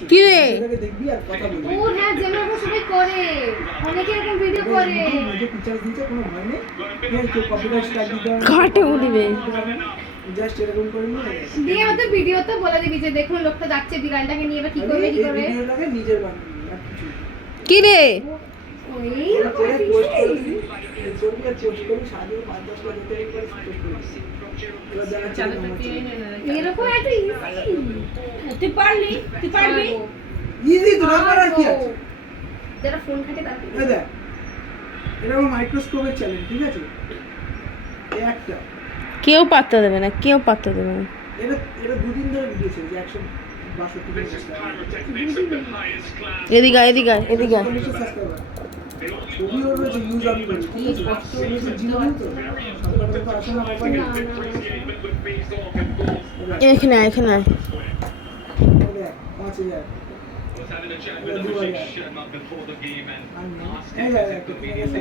কি রে? এটাকে দেখবি আর কথা বলবি। ও হ্যাঁ যেমন সবাই করে। অনেকে এরকম ভিডিও করে। ঘাটে উঠবে জাস্ট এরকম করে দিয়ে হয়তো ভিডিওতে বলে দিবি যে দেখুন লোকটা যাচ্ছে বিড়ালটাকে নিয়ে এবার কি করবে কি করবে? নিজের। কি রে? এরকম একটা তুই পারলি তুই পারবি ইজি তো না করার কি আছে? যারা ফোন ঘাটে এই দেখ এটা আমার মাইক্রোস্কোপের চ্যালেঞ্জ ঠিক আছে? এই একটা। কেউ পাত্তা দেবে না কেউ পাত্তা দেবে এটা এটা দুদিন ধরে ভিডিও চলছে একশো এদিকে এদিকে এদিকে না এখানে এখানে আয়। দেখ